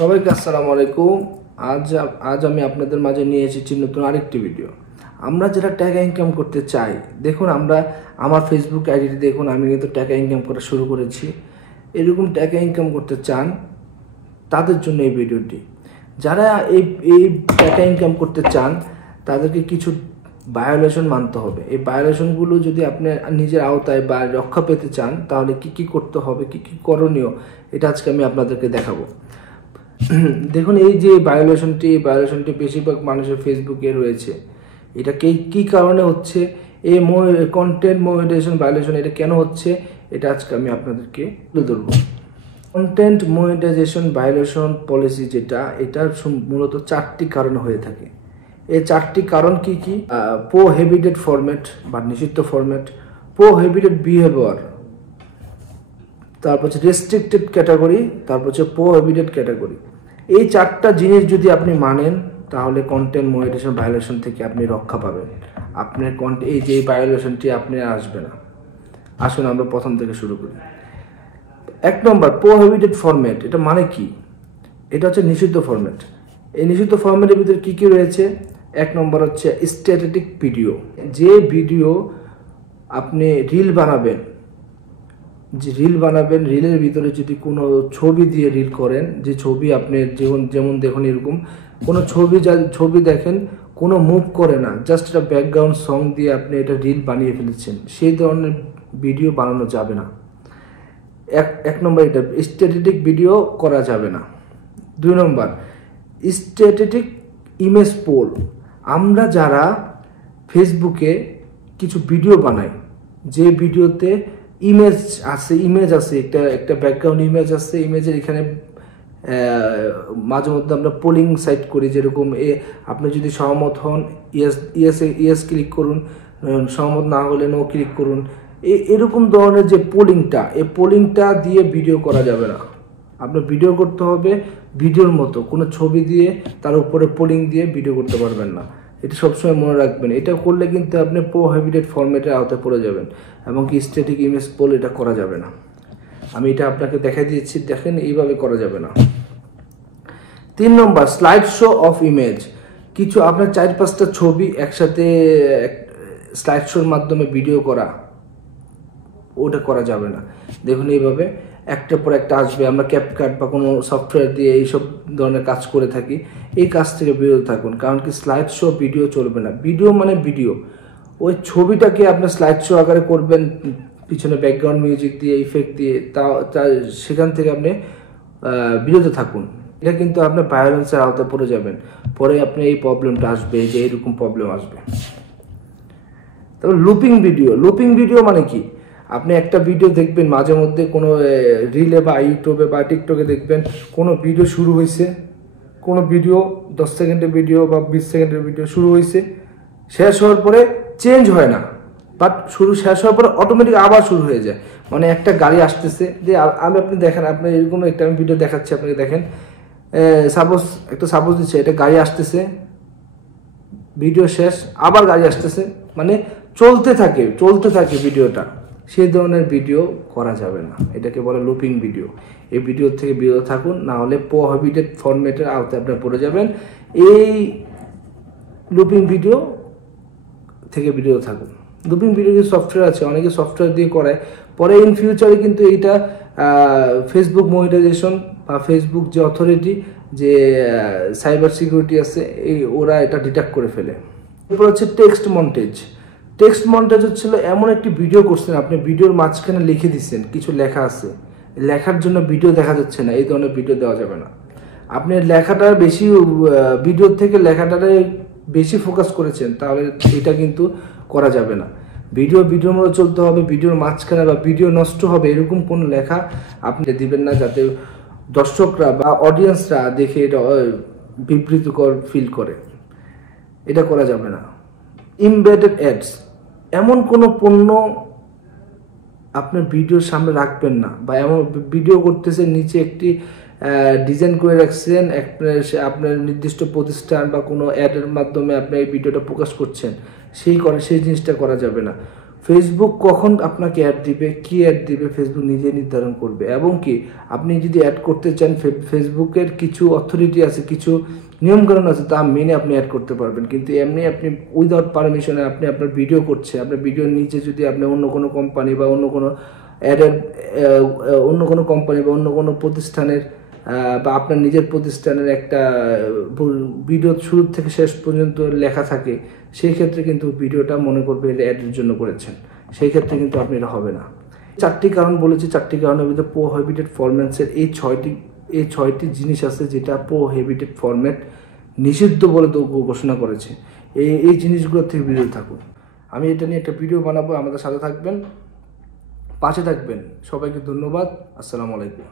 সবাইকে আসসালামু আলাইকুম। আজ আমি আপনাদের মাঝে নিয়ে এসেছি নতুন আরেকটি ভিডিও। আমরা যারা টাকা ইনকাম করতে চাই, দেখুন আমার ফেসবুক আইডিতে দেখুন আমি কিন্তু টাকা ইনকাম করা শুরু করেছি। এরকম টাকা ইনকাম করতে চান তাদের জন্য এই ভিডিওটি। যারা এই টাকা ইনকাম করতে চান তাদেরকে কিছু ভায়োলেশন মানতে হবে। এই ভায়োলেশনগুলো যদি আপনি নিজের আওতায় বা রক্ষা পেতে চান তাহলে কি করতে হবে, কি করণীয়, এটা আজকে আমি আপনাদেরকে দেখাবো। দেখুন, এই যে ভায়োলেশনটি বেশিরভাগ মানুষের ফেসবুকে রয়েছে। এটা কি কারণে হচ্ছে, এই কন্টেন্ট মনিটাইজেশন ভায়োলেশন এটা কেন হচ্ছে, এটা আজকে আমি আপনাদেরকে তুলে ধরবো। কন্টেন্ট মনিটাইজেশন ভায়োলেশন পলিসি এটা মূলত 4টি কারণে হয়ে থাকে। এই 4টি কারণ কি? প্রোহিবিটেড ফরম্যাট বা নিষিদ্ধ ফরম্যাট, প্রোহিবিটেড বিহেভিয়ার, তারপর হচ্ছে রেস্ট্রিক্টেড ক্যাটাগরি, তারপর হচ্ছে প্রোহিবিটেড ক্যাটাগরি। এই 4টা জিনিস যদি আপনি মানেন তাহলে কন্টেন্ট মনিটাইজেশন ভায়োলেশন থেকে আপনি রক্ষা পাবেন। আপনার এই যে ভায়োলেশনটি আপনি আসবে না। আসুন আমরা প্রথম থেকে শুরু করি। 1 নম্বর, প্রোহিবিটেড ফরম্যাট। এটা মানে কি? এটা হচ্ছে নিষিদ্ধ ফরম্যাট। এই নিষিদ্ধ ফরম্যাটের ভিতরে কি রয়েছে? 1 নম্বর হচ্ছে স্ট্যাটিক ভিডিও। যে ভিডিও আপনি রিল বানাবেন, রিলের ভিতরে যদি কোনো ছবি দিয়ে রিল করেন, যে ছবি আপনি যেমন দেখুন এরকম কোনো ছবি দেখেন, কোনো মুভ করে না, জাস্ট একটা ব্যাকগ্রাউন্ড সং দিয়ে আপনি এটা রিল বানিয়ে ফেলেছেন, সেই ধরনের ভিডিও বানানো যাবে না। 1 নম্বর, এটা স্ট্যাটিক ভিডিও করা যাবে না। 2 নম্বর, স্ট্যাটিক ইমেজ পোল। আমরা যারা ফেসবুকে কিছু ভিডিও বানাই, যে ভিডিওতে ইমেজ আছে একটা ব্যাকগ্রাউন্ড ইমেজ আছে, ইমেজের এখানে মাঝে মধ্যে আমরা পোলিং সাইট করি, যেরকম আপনি যদি সহমত হন ইয়েস ক্লিক করুন, সহমত না হলে নো ক্লিক করুন। এরকম ধরনের যে পোলিংটা দিয়ে ভিডিও করা যাবে না। আপনার ভিডিও করতে হবে ভিডিওর মতো, কোনো ছবি দিয়ে তার উপরে পোলিং দিয়ে ভিডিও করতে পারবেন না। এটা সবসময় মনে রাখবেন। এটা করলে কিন্তু আপনি প্রোহিবিটেড ফরম্যাটের আওতায় পড়ে যাবেন, এবং কি স্ট্যাটিক ইমেজ পোল এটা করা যাবে না। আমি এটা আপনাকে দেখাই দিয়েছি, দেখেন এইভাবে করা যাবে না। 3 নম্বর, স্লাইড শো অফ ইমেজ। কিছু আপনার 4-5টা ছবি একসাথে স্লাইড শোর মাধ্যমে ভিডিও করা, ওটা করা যাবে না। দেখুন এইভাবে একটার পর একটা আসবে। আমরা ক্যাপকাট বা কোনো সফটওয়্যার দিয়ে এইসব ধরনের কাজ করে থাকি, এই কাজ থেকে বিরত থাকুন। কারণ কি, স্লাইড শো ভিডিও চলবে না। ভিডিও মানে ভিডিও, ওই ছবিটাকে আপনি স্লাইড শো আকারে করবেন, পিছনে ব্যাকগ্রাউন্ড মিউজিক দিয়ে, ইফেক্ট দিয়ে, সেখান থেকে আপনি বিরত থাকুন। এটা কিন্তু আপনার ভায়োলেন্সের আওতায় পড়ে যাবেন, পরে আপনি এই প্রবলেমটা আসবে, যে এইরকম প্রবলেম আসবে। তারপর লুপিং ভিডিও মানে কি? আপনি একটা ভিডিও দেখবেন, মাঝে মধ্যে কোনো রিলে বা ইউটিউবে বা টিকটকে দেখবেন কোনো ভিডিও শুরু হয়েছে, কোনো ভিডিও 10 সেকেন্ডের ভিডিও বা 20 সেকেন্ডের ভিডিও শুরু হয়েছে, শেষ হওয়ার পরে চেঞ্জ হয় না, বাট শেষ হওয়ার পরে অটোমেটিক আবার শুরু হয়ে যায়। মানে একটা গাড়ি আসতেছে, যে আপনি দেখেন, আপনার এরকম একটা আমি ভিডিও দেখাচ্ছি আপনাকে, দেখেন সাপোজ দিচ্ছে, এটা গাড়ি আসতেছে, ভিডিও শেষ, আবার গাড়ি আসতেছে, মানে চলতে থাকে ভিডিওটা। সেই ধরনের ভিডিও করা যাবে না, এটাকে বলে লুপিং ভিডিও। এই ভিডিও থেকে বিরত থাকুন, না হলে প্রোহিবিটেড ফরম্যাটের আওতায় আপনি পড়ে যাবেন। এই লুপিং ভিডিও থেকে বিরত থাকুন। লুপিং ভিডিও যে সফটওয়্যার আছে, অনেকে সফটওয়্যার দিয়ে করায়, পরে ইন ফিউচারে কিন্তু এইটা ফেসবুক মনিটাইজেশন বা ফেসবুক যে অথরিটি, যে সাইবার সিকিউরিটি আছে, ওরা এটা ডিটেক্ট করে ফেলে। এরপর হচ্ছে টেক্সট মন্টেজ হচ্ছিল এমন একটি ভিডিও করছেন, আপনি ভিডিওর মাঝখানে লিখে দিচ্ছেন, কিছু লেখা আছে, লেখার জন্য ভিডিও দেখা যাচ্ছে না, এই ধরনের ভিডিও দেওয়া যাবে না। আপনি লেখাটার বেশি, ভিডিওর থেকে লেখাটারে বেশি ফোকাস করেছেন, তাহলে এটা কিন্তু করা যাবে না। ভিডিওর মধ্যে চলতে হবে, ভিডিওর মাঝখানে বা ভিডিও নষ্ট হবে এরকম কোনো লেখা আপনি দিবেন না, যাতে দর্শকরা বা অডিয়েন্সরা দেখে এটা বিবৃতিকর ফিল করে। এটা করা যাবে না। ইমবেডেড অ্যাডস, এমন কোনো পণ্য আপনার ভিডিওর সামনে রাখবেন না, বা এমন ভিডিও করতেছে নিচে একটি ডিজাইন করে রাখছেন, আপনার নির্দিষ্ট প্রতিষ্ঠান বা কোনো অ্যাডের মাধ্যমে আপনি এই ভিডিওটা প্রকাশ করছেন, সেই জিনিসটা করা যাবে না। ফেসবুক কখন আপনাকে অ্যাড দিবে, কি অ্যাড দিবে ফেসবুক নিজে নির্ধারণ করবে। এবং কি আপনি যদি অ্যাড করতে চান, ফেসবুকের কিছু অথরিটি আছে, কিছু নিয়মকানুন আছে, তা মেনে আপনি অ্যাড করতে পারবেন। কিন্তু এমনি আপনি উইদাউট পারমিশনে আপনি আপনার ভিডিও করছে, আপনার ভিডিওর নিচে যদি আপনি অন্য কোনো কোম্পানি বা অন্য কোনো অ্যাডের অন্য কোনো কোম্পানি বা অন্য কোনো প্রতিষ্ঠানের বা আপনার নিজের প্রতিষ্ঠানের একটা ভিডিও শুরু থেকে শেষ পর্যন্ত লেখা থাকে, সেই ক্ষেত্রে কিন্তু ভিডিওটা মনে করবে অ্যাডের জন্য করেছেন, সেই ক্ষেত্রে কিন্তু আপনি এটা হবে না। 4টি কারণ বলেছি, 4টি কারণের ভিতরে প্রোহিবিটেড ফরম্যাটসের এই ছয়টি জিনিস আছে যেটা প্রোহিবিটেড ফরম্যাট নিষিদ্ধ বলে ঘোষণা করেছে। এই জিনিসগুলো থেকে বিরত থাকুন। আমি এটা নিয়ে একটা ভিডিও বানাবো, আমাদের সাথে থাকবেন, পাশে থাকবেন। সবাইকে ধন্যবাদ। আসসালামু আলাইকুম।